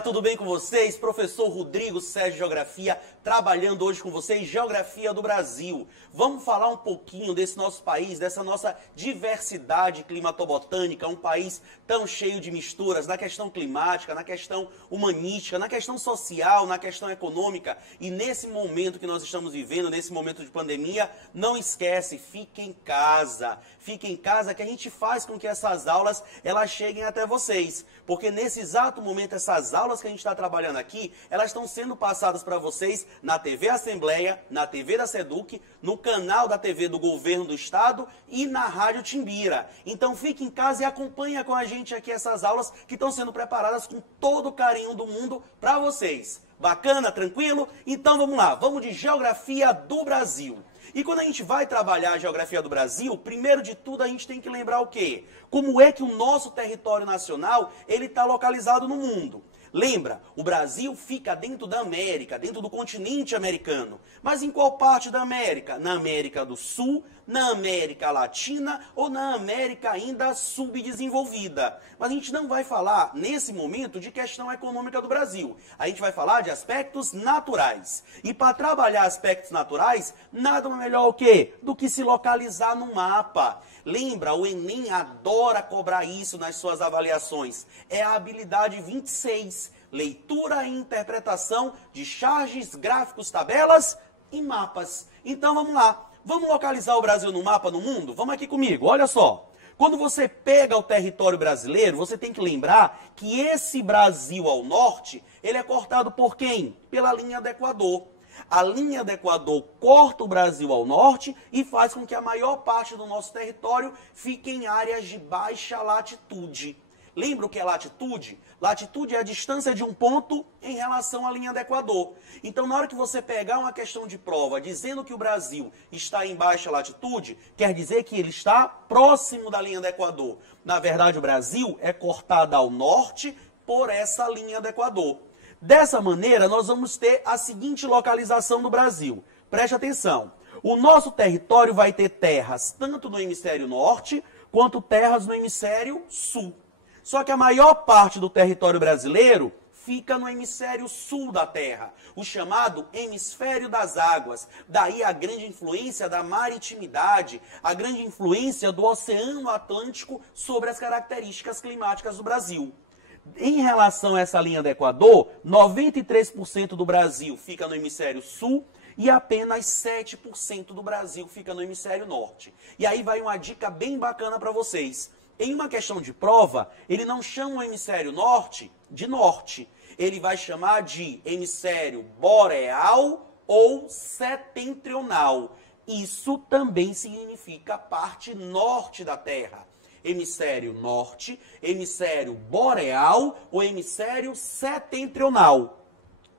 galera, tudo bem com vocês? Professor Rodrigo Sérgio Geografia, trabalhando hoje com vocês, Geografia do Brasil. Vamos falar um pouquinho desse nosso país, dessa nossa diversidade climatobotânica, um país tão cheio de misturas na questão climática, na questão humanística, na questão social, na questão econômica. E nesse momento que nós estamos vivendo, nesse momento de pandemia, não esquece, fique em casa. Fique em casa que a gente faz com que essas aulas elas cheguem até vocês. Porque nesse exato momento, essas aulas que a gente está trabalhando aqui, elas estão sendo passadas para vocês na TV Assembleia, na TV da SEDUC, no canal da TV do Governo do Estado e na Rádio Timbira. Então fique em casa e acompanhe com a gente aqui essas aulas que estão sendo preparadas com todo o carinho do mundo para vocês. Bacana? Tranquilo? Então vamos lá, vamos de Geografia do Brasil. E quando a gente vai trabalhar a Geografia do Brasil, primeiro de tudo a gente tem que lembrar o quê? Como é que o nosso território nacional ele está localizado no mundo? Lembra, o Brasil fica dentro da América, dentro do continente americano. Mas em qual parte da América? Na América do Sul, na América Latina ou na América ainda subdesenvolvida. Mas a gente não vai falar, nesse momento, de questão econômica do Brasil. A gente vai falar de aspectos naturais. E para trabalhar aspectos naturais, nada melhor o quê? Do que se localizar no mapa. Lembra, o Enem adora cobrar isso nas suas avaliações. É a habilidade 26, leitura e interpretação de charges, gráficos, tabelas e mapas. Então vamos lá, vamos localizar o Brasil no mapa no mundo? Vamos aqui comigo, olha só. Quando você pega o território brasileiro, você tem que lembrar que esse Brasil ao norte, ele é cortado por quem? Pela linha do Equador. A linha do Equador corta o Brasil ao norte e faz com que a maior parte do nosso território fique em áreas de baixa latitude. Lembra o que é latitude? Latitude é a distância de um ponto em relação à linha do Equador. Então, na hora que você pegar uma questão de prova dizendo que o Brasil está em baixa latitude, quer dizer que ele está próximo da linha do Equador. Na verdade, o Brasil é cortado ao norte por essa linha do Equador. Dessa maneira, nós vamos ter a seguinte localização do Brasil. Preste atenção. O nosso território vai ter terras tanto no hemisfério norte, quanto terras no hemisfério sul. Só que a maior parte do território brasileiro fica no hemisfério sul da Terra, o chamado hemisfério das águas. Daí a grande influência da maritimidade, a grande influência do Oceano Atlântico sobre as características climáticas do Brasil. Em relação a essa linha do Equador, 93% do Brasil fica no hemisfério sul e apenas 7% do Brasil fica no hemisfério norte. E aí vai uma dica bem bacana para vocês. Em uma questão de prova, ele não chama o hemisfério norte de norte. Ele vai chamar de hemisfério boreal ou setentrional. Isso também significa parte norte da Terra. Hemisfério norte, hemisfério boreal ou hemisfério setentrional.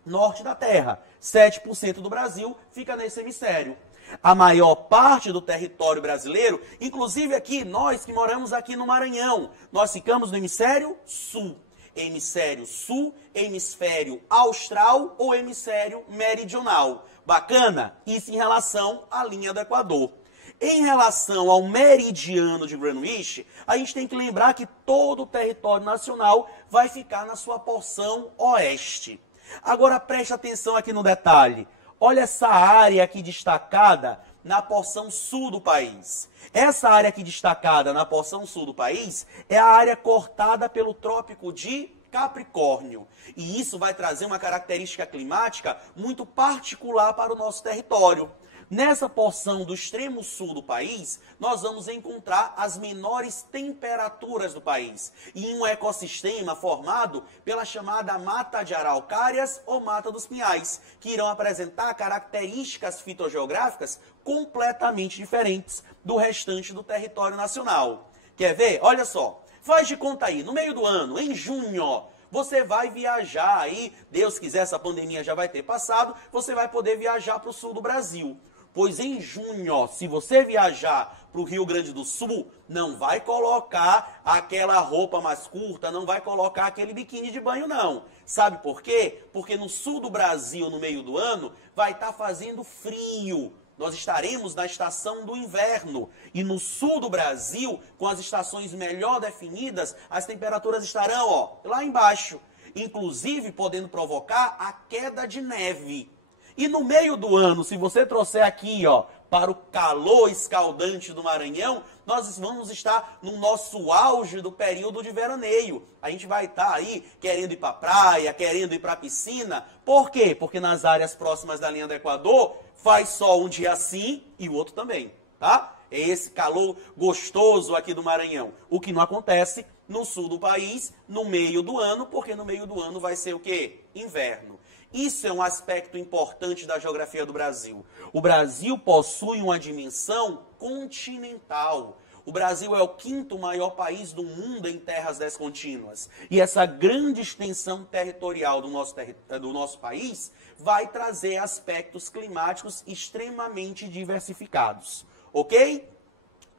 Norte da Terra, 7% do Brasil fica nesse hemisfério. A maior parte do território brasileiro, inclusive aqui, nós que moramos aqui no Maranhão, nós ficamos no hemisfério sul. Hemisfério sul, hemisfério austral ou hemisfério meridional. Bacana? Isso em relação à linha do Equador. Em relação ao meridiano de Greenwich, a gente tem que lembrar que todo o território nacional vai ficar na sua porção oeste. Agora preste atenção aqui no detalhe. Olha essa área aqui destacada na porção sul do país. Essa área aqui destacada na porção sul do país é a área cortada pelo Trópico de Capricórnio. E isso vai trazer uma característica climática muito particular para o nosso território. Nessa porção do extremo sul do país, nós vamos encontrar as menores temperaturas do país e um ecossistema formado pela chamada mata de araucárias ou mata dos pinhais, que irão apresentar características fitogeográficas completamente diferentes do restante do território nacional. Quer ver? Olha só, faz de conta aí, no meio do ano, em junho, você vai viajar aí, Deus quiser, essa pandemia já vai ter passado, você vai poder viajar para o sul do Brasil. Pois em junho, se você viajar para o Rio Grande do Sul, não vai colocar aquela roupa mais curta, não vai colocar aquele biquíni de banho, não. Sabe por quê? Porque no sul do Brasil, no meio do ano, vai estar fazendo frio. Nós estaremos na estação do inverno. E no sul do Brasil, com as estações melhor definidas, as temperaturas estarão lá embaixo. inclusive podendo provocar a queda de neve. E no meio do ano, se você trouxer aqui, ó, para o calor escaldante do Maranhão, nós vamos estar no nosso auge do período de veraneio. A gente vai estar aí querendo ir para a praia, querendo ir para a piscina. Por quê? Porque nas áreas próximas da linha do Equador, faz sol um dia sim e o outro também, tá? É esse calor gostoso aqui do Maranhão. O que não acontece no sul do país, no meio do ano, porque no meio do ano vai ser o quê? Inverno. Isso é um aspecto importante da geografia do Brasil. O Brasil possui uma dimensão continental. O Brasil é o 5º maior país do mundo em terras descontínuas. E essa grande extensão territorial do nosso país vai trazer aspectos climáticos extremamente diversificados. Ok?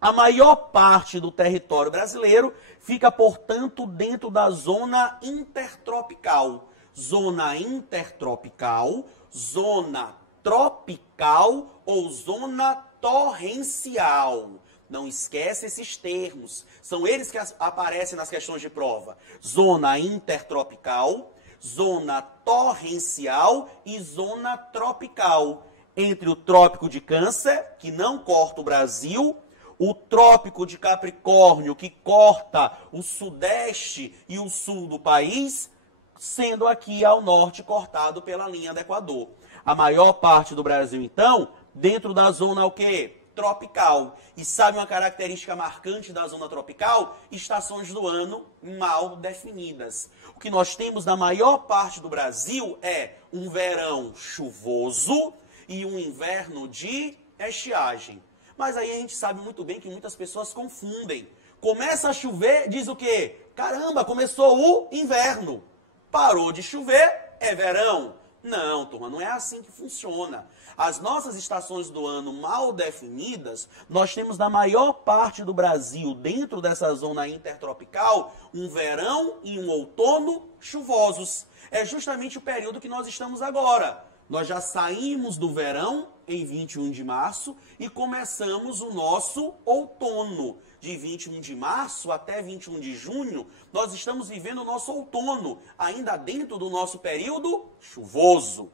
A maior parte do território brasileiro fica, portanto, dentro da zona intertropical. Zona intertropical, zona tropical ou zona torrencial. Não esquece esses termos. São eles que aparecem nas questões de prova. Zona intertropical, zona torrencial e zona tropical. Entre o Trópico de Câncer, que não corta o Brasil, o Trópico de Capricórnio, que corta o sudeste e o sul do país, sendo aqui ao norte cortado pela linha do Equador. A maior parte do Brasil, então, dentro da zona o quê? Tropical. E sabe uma característica marcante da zona tropical? Estações do ano mal definidas. O que nós temos na maior parte do Brasil é um verão chuvoso e um inverno de estiagem. Mas aí a gente sabe muito bem que muitas pessoas confundem. Começa a chover, diz o quê? Caramba, começou o inverno. Parou de chover, é verão. Não, turma, não é assim que funciona. As nossas estações do ano mal definidas, nós temos na maior parte do Brasil, dentro dessa zona intertropical, um verão e um outono chuvosos. É justamente o período que nós estamos agora. Nós já saímos do verão em 21 de março e começamos o nosso outono. De 21 de março até 21 de junho, nós estamos vivendo o nosso outono, ainda dentro do nosso período chuvoso.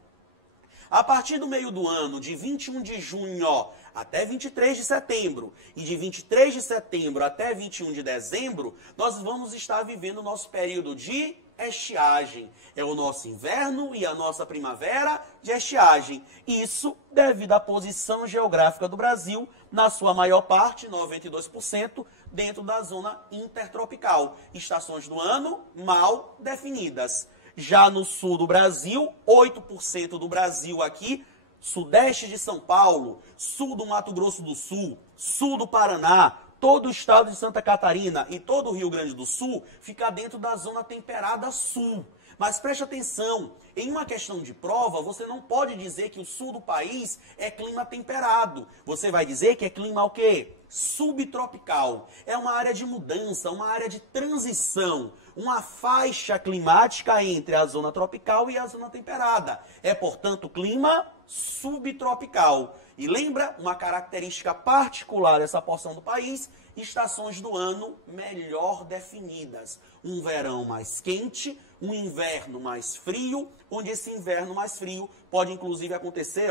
A partir do meio do ano, de 21 de junho até 23 de setembro, e de 23 de setembro até 21 de dezembro, nós vamos estar vivendo o nosso período de estiagem. É o nosso inverno e a nossa primavera de estiagem. Isso devido à posição geográfica do Brasil, na sua maior parte, 92%, dentro da zona intertropical. Estações do ano mal definidas. Já no sul do Brasil, 8% do Brasil aqui, sudeste de São Paulo, sul do Mato Grosso do Sul, sul do Paraná, todo o estado de Santa Catarina e todo o Rio Grande do Sul fica dentro da zona temperada sul. Mas preste atenção, em uma questão de prova, você não pode dizer que o sul do país é clima temperado. Você vai dizer que é clima o quê? Subtropical. É uma área de mudança, uma área de transição, uma faixa climática entre a zona tropical e a zona temperada. É, portanto, clima subtropical. E lembra, uma característica particular dessa porção do país, estações do ano melhor definidas. Um verão mais quente, um inverno mais frio, onde esse inverno mais frio pode inclusive acontecer,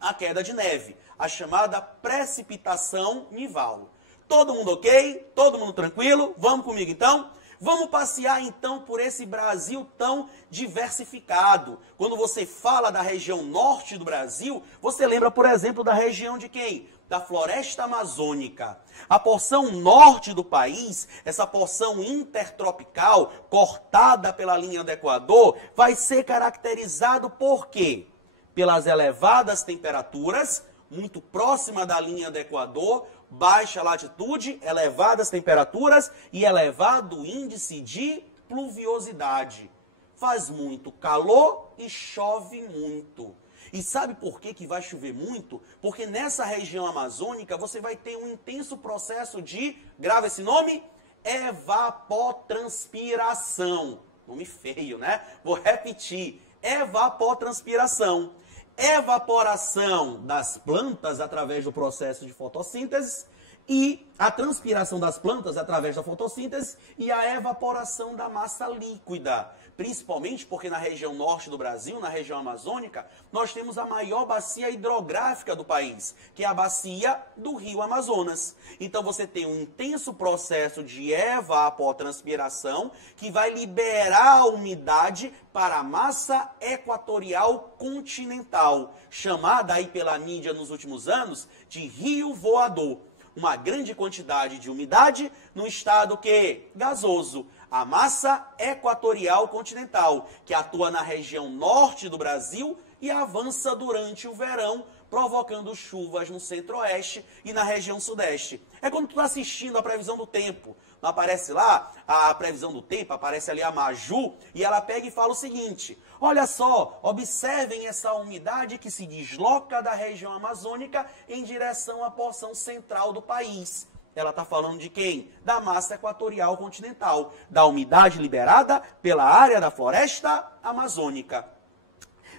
a queda de neve, a chamada precipitação nival. Todo mundo ok? Todo mundo tranquilo? Vamos comigo então? Vamos passear então por esse Brasil tão diversificado. Quando você fala da região norte do Brasil, você lembra, por exemplo, da região de quem? Da floresta amazônica. A porção norte do país, essa porção intertropical, cortada pela linha do Equador, vai ser caracterizado por quê? Pelas elevadas temperaturas, muito próxima da linha do Equador, baixa latitude, elevadas temperaturas e elevado índice de pluviosidade. Faz muito calor e chove muito. E sabe por que vai chover muito? Porque nessa região amazônica você vai ter um intenso processo de, grava esse nome, evapotranspiração. Nome feio, né? Vou repetir, evapotranspiração. Evaporação das plantas através do processo de fotossíntese e a transpiração das plantas através da fotossíntese e a evaporação da massa líquida. principalmente porque na região norte do Brasil, na região amazônica, nós temos a maior bacia hidrográfica do país, que é a bacia do Rio Amazonas. Então você tem um intenso processo de evapotranspiração que vai liberar a umidade para a massa equatorial continental, chamada aí pela mídia nos últimos anos de Rio Voador. Uma grande quantidade de umidade no estado que gasoso, a massa equatorial continental, que atua na região norte do Brasil e avança durante o verão, provocando chuvas no centro-oeste e na região sudeste. É quando tu está assistindo a previsão do tempo. Não aparece lá a previsão do tempo, aparece ali a Maju, e ela pega e fala o seguinte: olha só, observem essa umidade que se desloca da região amazônica em direção à porção central do país. Ela está falando de quem? Da massa equatorial continental, da umidade liberada pela área da floresta amazônica.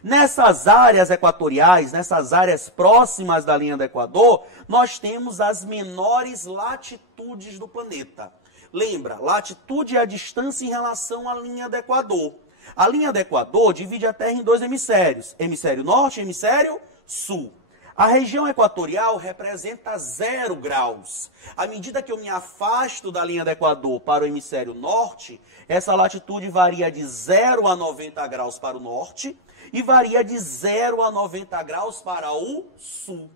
Nessas áreas equatoriais, nessas áreas próximas da linha do Equador, nós temos as menores latitudes do planeta. Lembra, latitude é a distância em relação à linha do Equador. A linha do Equador divide a Terra em dois hemisférios, hemisfério norte e hemisfério sul. A região equatorial representa 0 graus. À medida que eu me afasto da linha do Equador para o hemisfério norte, essa latitude varia de 0 a 90 graus para o norte e varia de 0 a 90 graus para o sul.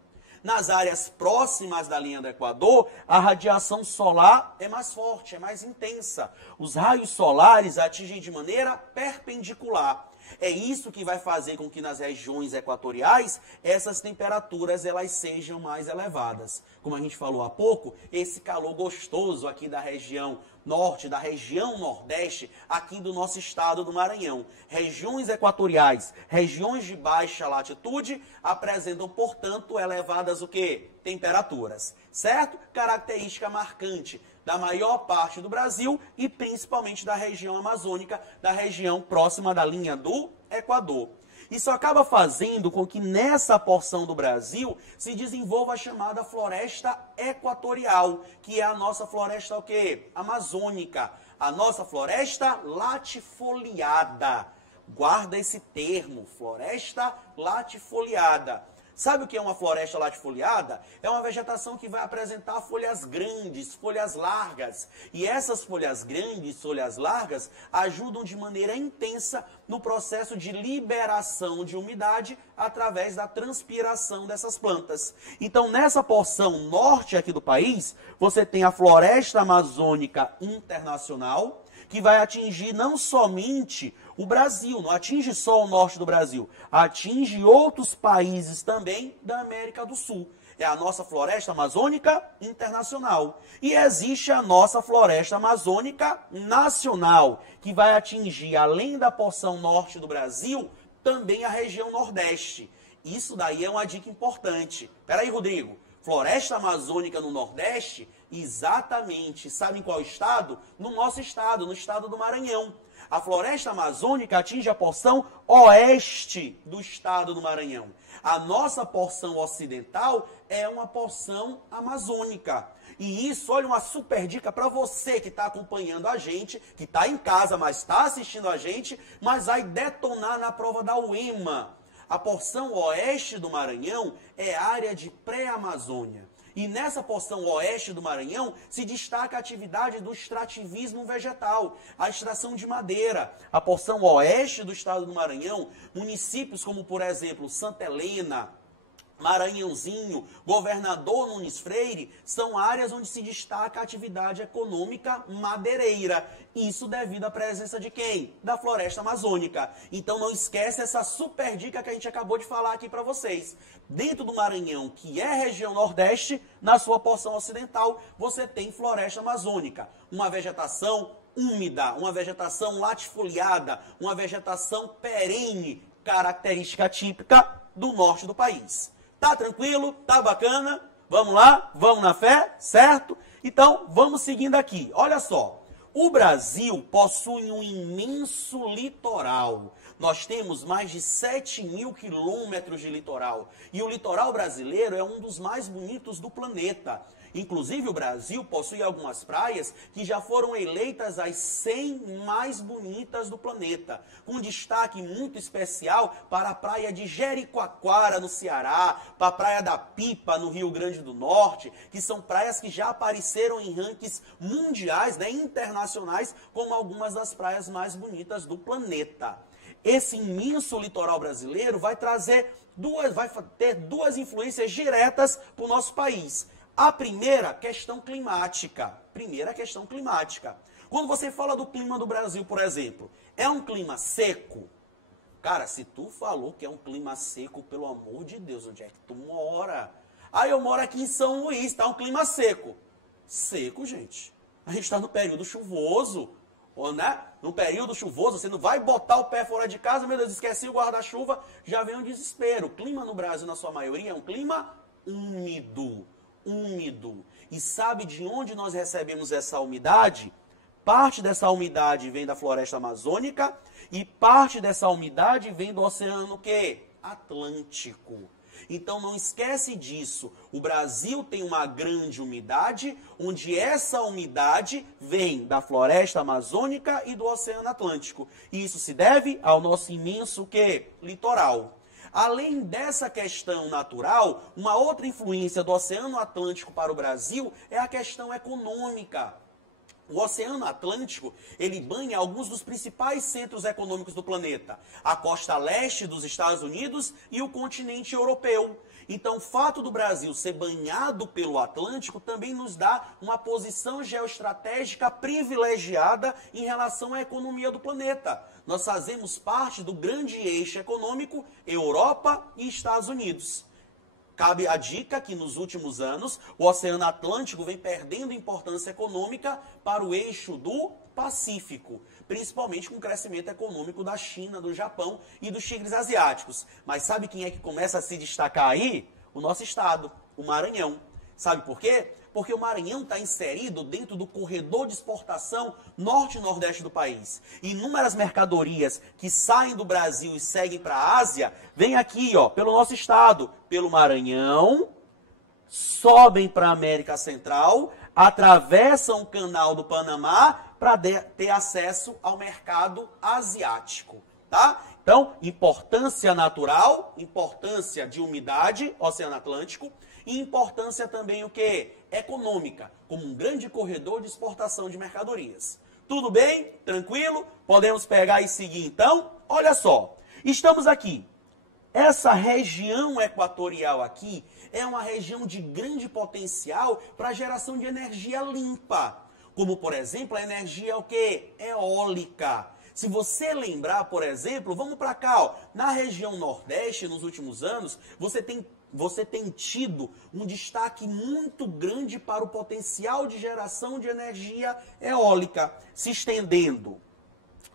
Nas áreas próximas da linha do Equador, a radiação solar é mais forte, é mais intensa. Os raios solares atingem de maneira perpendicular. É isso que vai fazer com que nas regiões equatoriais essas temperaturas elas sejam mais elevadas. Como a gente falou há pouco, esse calor gostoso aqui da região norte, da região nordeste, aqui do nosso estado do Maranhão. Regiões equatoriais, regiões de baixa latitude, apresentam, portanto, elevadas o quê? Temperaturas, certo? Característica marcante da maior parte do Brasil e principalmente da região amazônica, da região próxima da linha do Equador. Isso acaba fazendo com que nessa porção do Brasil se desenvolva a chamada floresta equatorial, que é a nossa floresta o quê? Amazônica, a nossa floresta latifoliada. Guarda esse termo, floresta latifoliada. Sabe o que é uma floresta latifoliada? É uma vegetação que vai apresentar folhas grandes, folhas largas. E essas folhas grandes, folhas largas, ajudam de maneira intensa no processo de liberação de umidade através da transpiração dessas plantas. Então, nessa porção norte aqui do país, você tem a Floresta Amazônica Internacional, que vai atingir não somente o Brasil, não atinge só o norte do Brasil, atinge outros países também da América do Sul. É a nossa Floresta Amazônica Internacional. E existe a nossa Floresta Amazônica Nacional, que vai atingir, além da porção norte do Brasil, também a região Nordeste. Isso daí é uma dica importante. Espera aí, Rodrigo. Floresta Amazônica no Nordeste, exatamente, sabe em qual estado? No nosso estado, no estado do Maranhão. A floresta amazônica atinge a porção oeste do estado do Maranhão. A nossa porção ocidental é uma porção amazônica. E isso, olha, uma super dica para você que está acompanhando a gente, que está em casa, mas está assistindo a gente, mas vai detonar na prova da UEMA. A porção oeste do Maranhão é área de pré-Amazônia. E nessa porção oeste do Maranhão se destaca a atividade do extrativismo vegetal, a extração de madeira. A porção oeste do estado do Maranhão, municípios como, por exemplo, Santa Helena, Maranhãozinho, Governador Nunes Freire, são áreas onde se destaca a atividade econômica madeireira. Isso devido à presença de quem? Da floresta amazônica. Então não esquece essa super dica que a gente acabou de falar aqui para vocês. Dentro do Maranhão, que é região nordeste, na sua porção ocidental, você tem floresta amazônica. Uma vegetação úmida, uma vegetação latifoliada, uma vegetação perene, característica típica do norte do país. Tá tranquilo? Tá bacana? Vamos lá? Vamos na fé? Certo? Então, vamos seguindo aqui. Olha só. O Brasil possui um imenso litoral. Nós temos mais de 7.000 quilômetros de litoral. E o litoral brasileiro é um dos mais bonitos do planeta. Inclusive, o Brasil possui algumas praias que já foram eleitas as 100 mais bonitas do planeta, com destaque muito especial para a praia de Jericoacoara, no Ceará, para a praia da Pipa, no Rio Grande do Norte, que são praias que já apareceram em rankings mundiais, né, internacionais, como algumas das praias mais bonitas do planeta. Esse imenso litoral brasileiro vai ter duas influências diretas para o nosso país. A primeira, questão climática. Quando você fala do clima do Brasil, por exemplo, é um clima seco? Cara, se tu falou que é um clima seco, pelo amor de Deus, onde é que tu mora? Ah, eu moro aqui em São Luís, tá um clima seco. Seco, gente. A gente está no período chuvoso, né? No período chuvoso, você não vai botar o pé fora de casa, meu Deus, esqueci o guarda-chuva, já vem um desespero. O clima no Brasil, na sua maioria, é um clima úmido. E sabe de onde nós recebemos essa umidade? Parte dessa umidade vem da floresta amazônica e parte dessa umidade vem do oceano que? Atlântico. Então não esquece disso. O Brasil tem uma grande umidade, onde essa umidade vem da floresta amazônica e do oceano Atlântico. E isso se deve ao nosso imenso que? Litoral. Além dessa questão natural, uma outra influência do Oceano Atlântico para o Brasil é a questão econômica. O Oceano Atlântico, ele banha alguns dos principais centros econômicos do planeta. A costa leste dos Estados Unidos e o continente europeu. Então, o fato do Brasil ser banhado pelo Atlântico também nos dá uma posição geoestratégica privilegiada em relação à economia do planeta. Nós fazemos parte do grande eixo econômico Europa e Estados Unidos. Cabe a dica que nos últimos anos o Oceano Atlântico vem perdendo importância econômica para o eixo do Pacífico, principalmente com o crescimento econômico da China, do Japão e dos tigres asiáticos. Mas sabe quem é que começa a se destacar aí? O nosso estado, o Maranhão. Sabe por quê? Porque o Maranhão está inserido dentro do corredor de exportação norte e nordeste do país. E inúmeras mercadorias que saem do Brasil e seguem para a Ásia, vêm aqui, ó, pelo nosso estado, pelo Maranhão, sobem para a América Central, atravessam o Canal do Panamá para ter acesso ao mercado asiático, tá? Então, importância natural, importância de umidade, Oceano Atlântico, e importância também o quê? Econômica, como um grande corredor de exportação de mercadorias. Tudo bem? Tranquilo? Podemos pegar e seguir então? Olha só, estamos aqui. Essa região equatorial aqui é uma região de grande potencial para a geração de energia limpa. Como, por exemplo, a energia o quê? Eólica. Se você lembrar, por exemplo, vamos para cá, ó, na região Nordeste, nos últimos anos, você tem tido um destaque muito grande para o potencial de geração de energia eólica, se estendendo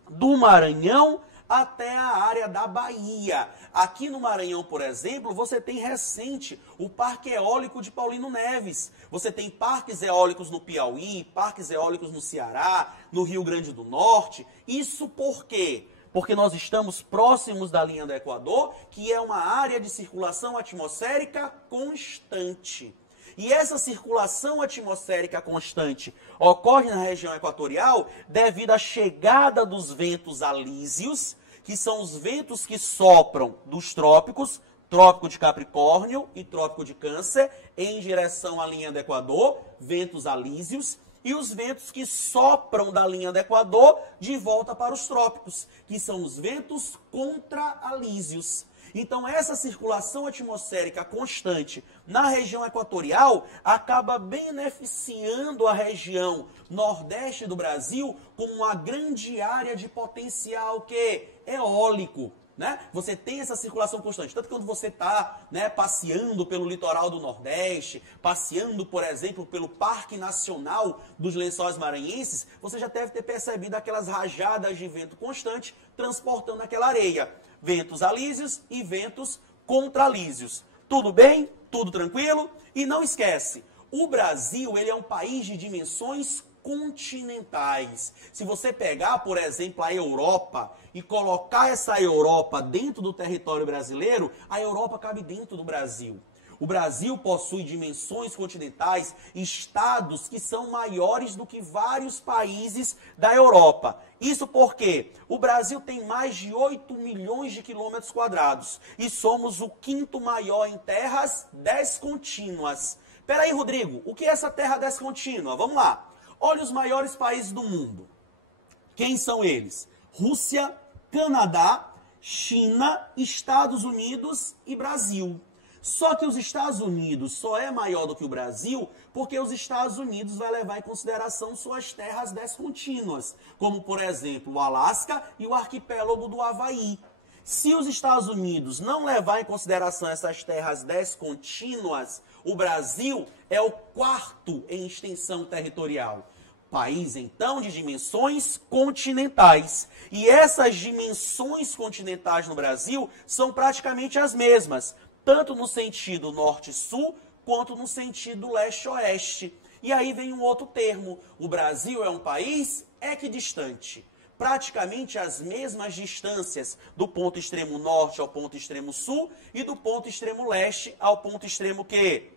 do Maranhão até a área da Bahia. Aqui no Maranhão, por exemplo, você tem recente o Parque Eólico de Paulino Neves. Você tem parques eólicos no Piauí, parques eólicos no Ceará, no Rio Grande do Norte. Isso por quê? Porque nós estamos próximos da linha do Equador, que é uma área de circulação atmosférica constante. E essa circulação atmosférica constante ocorre na região equatorial devido à chegada dos ventos alísios, que são os ventos que sopram dos trópicos, Trópico de Capricórnio e Trópico de Câncer, em direção à linha do Equador, ventos alísios, e os ventos que sopram da linha do Equador de volta para os trópicos, que são os ventos contra-alísios. Então, essa circulação atmosférica constante na região equatorial acaba beneficiando a região nordeste do Brasil como uma grande área de potencial que eólico. Né? Você tem essa circulação constante. Tanto que quando você está, né, passeando pelo litoral do Nordeste, passeando, por exemplo, pelo Parque Nacional dos Lençóis Maranhenses, você já deve ter percebido aquelas rajadas de vento constante transportando aquela areia. Ventos alísios e ventos contralísios. Tudo bem? Tudo tranquilo? E não esquece, o Brasil ele é um país de dimensões continentais. Se você pegar, por exemplo, a Europa e colocar essa Europa dentro do território brasileiro, a Europa cabe dentro do Brasil. O Brasil possui dimensões continentais, estados que são maiores do que vários países da Europa. Isso porque o Brasil tem mais de 8 milhões de quilômetros quadrados e somos o quinto maior em terras descontínuas. Peraí, Rodrigo, o que é essa terra descontínua? Vamos lá. Olha os maiores países do mundo. Quem são eles? Rússia, Canadá, China, Estados Unidos e Brasil. Só que os Estados Unidos só é maior do que o Brasil porque os Estados Unidos vai levar em consideração suas terras descontínuas, como, por exemplo, o Alasca e o arquipélago do Havaí. Se os Estados Unidos não levar em consideração essas terras descontínuas, o Brasil é o quarto em extensão territorial. País, então, de dimensões continentais. E essas dimensões continentais no Brasil são praticamente as mesmas, tanto no sentido norte-sul, quanto no sentido leste-oeste. E aí vem um outro termo. O Brasil é um país equidistante. Praticamente as mesmas distâncias do ponto extremo norte ao ponto extremo sul e do ponto extremo leste ao ponto extremo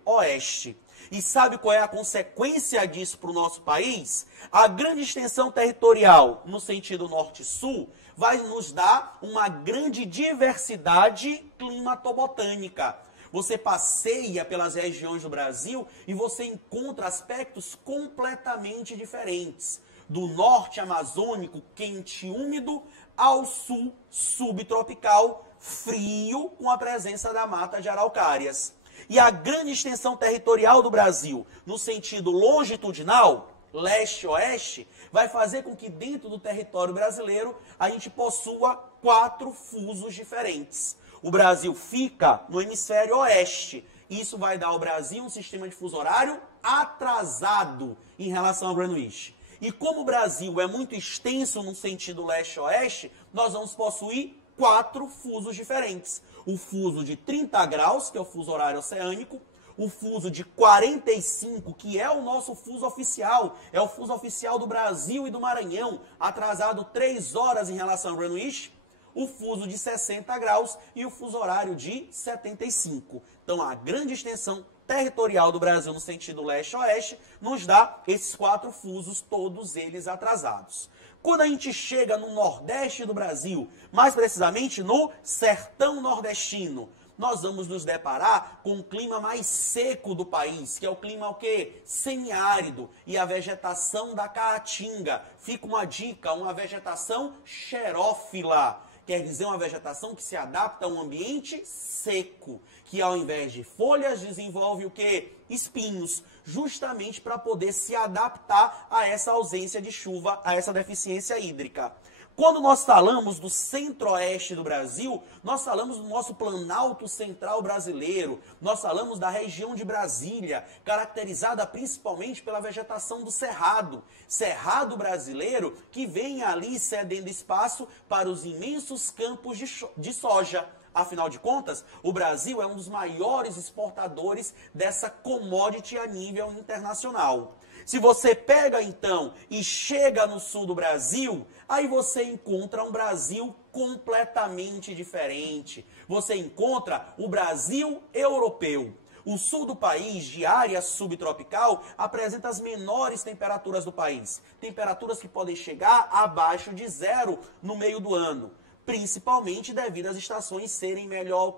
oeste. E sabe qual é a consequência disso para o nosso país? A grande extensão territorial no sentido norte-sul vai nos dar uma grande diversidade climatobotânica. Você passeia pelas regiões do Brasil e você encontra aspectos completamente diferentes. Do norte amazônico, quente e úmido, ao sul subtropical, frio, com a presença da mata de araucárias. E a grande extensão territorial do Brasil, no sentido longitudinal, leste-oeste, vai fazer com que dentro do território brasileiro a gente possua 4 fusos diferentes. O Brasil fica no hemisfério oeste. Isso vai dar ao Brasil um sistema de fuso horário atrasado em relação ao Greenwich. E como o Brasil é muito extenso no sentido leste-oeste, nós vamos possuir 4 fusos diferentes. O fuso de 30 graus, que é o fuso horário oceânico, o fuso de 45, que é o nosso fuso oficial, é o fuso oficial do Brasil e do Maranhão, atrasado 3 horas em relação ao Greenwich, o fuso de 60 graus e o fuso horário de 75. Então, a grande extensão territorial do Brasil no sentido leste-oeste nos dá esses 4 fusos, todos eles atrasados. Quando a gente chega no nordeste do Brasil, mais precisamente no sertão nordestino, nós vamos nos deparar com o clima mais seco do país, que é o clima o quê? Semiárido, e a vegetação da caatinga. Fica uma dica, uma vegetação xerófila. Quer dizer, uma vegetação que se adapta a um ambiente seco, que ao invés de folhas desenvolve o quê? Espinhos, justamente para poder se adaptar a essa ausência de chuva, a essa deficiência hídrica. Quando nós falamos do centro-oeste do Brasil, nós falamos do nosso Planalto Central brasileiro, nós falamos da região de Brasília, caracterizada principalmente pela vegetação do cerrado. Cerrado brasileiro que vem ali cedendo espaço para os imensos campos de soja. Afinal de contas, o Brasil é um dos maiores exportadores dessa commodity a nível internacional. Se você pega, então, e chega no sul do Brasil, aí você encontra um Brasil completamente diferente. Você encontra o Brasil europeu. O sul do país, de área subtropical, apresenta as menores temperaturas do país. Temperaturas que podem chegar abaixo de 0 no meio do ano. Principalmente devido às estações serem melhor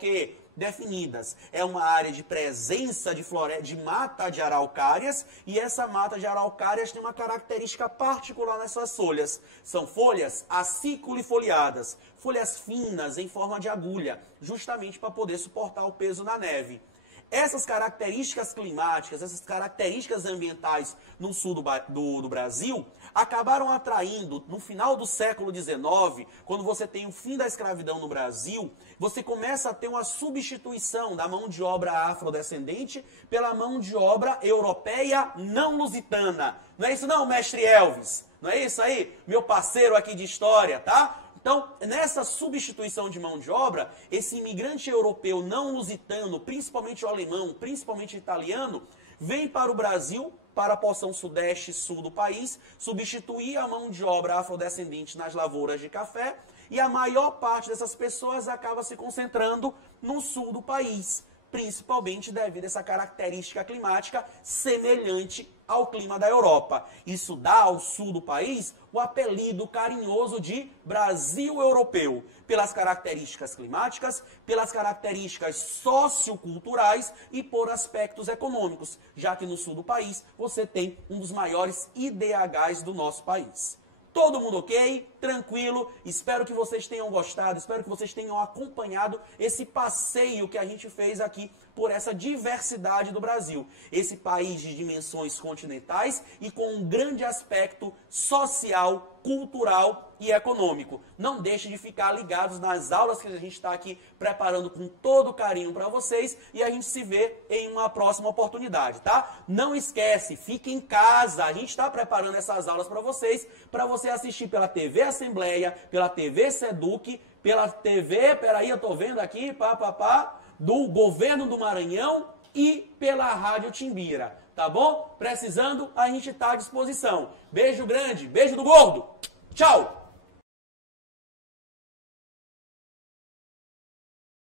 definidas. É uma área de presença de mata de araucárias, e essa mata de araucárias tem uma característica particular nas suas folhas. São folhas aciculifoliadas, folhas finas em forma de agulha, justamente para poder suportar o peso da neve. Essas características climáticas, essas características ambientais no sul do Brasil, acabaram atraindo, no final do século XIX, quando você tem o fim da escravidão no Brasil, você começa a ter uma substituição da mão de obra afrodescendente pela mão de obra europeia não lusitana. Não é isso não, mestre Elvis? Não é isso aí? Meu parceiro aqui de história, tá? Então, nessa substituição de mão de obra, esse imigrante europeu não lusitano, principalmente o alemão, principalmente o italiano, vem para o Brasil, para a porção sudeste e sul do país, substituir a mão de obra afrodescendente nas lavouras de café, e a maior parte dessas pessoas acaba se concentrando no sul do país, principalmente devido a essa característica climática semelhante ao clima da Europa. Isso dá ao sul do país o apelido carinhoso de Brasil europeu, pelas características climáticas, pelas características socioculturais e por aspectos econômicos, já que no sul do país você tem um dos maiores IDHs do nosso país. Todo mundo ok? Tranquilo? Espero que vocês tenham gostado, espero que vocês tenham acompanhado esse passeio que a gente fez aqui por essa diversidade do Brasil. Esse país de dimensões continentais e com um grande aspecto social, cultural e econômico. Não deixe de ficar ligados nas aulas que a gente está aqui preparando com todo carinho para vocês e a gente se vê em uma próxima oportunidade, tá? Não esquece, fique em casa, a gente está preparando essas aulas para você assistir pela TV Assembleia, pela TV Seduc, pela TV, peraí, eu tô vendo aqui, do Governo do Maranhão e pela Rádio Timbira, tá bom? Precisando, a gente está à disposição. Beijo grande, beijo do gordo, tchau!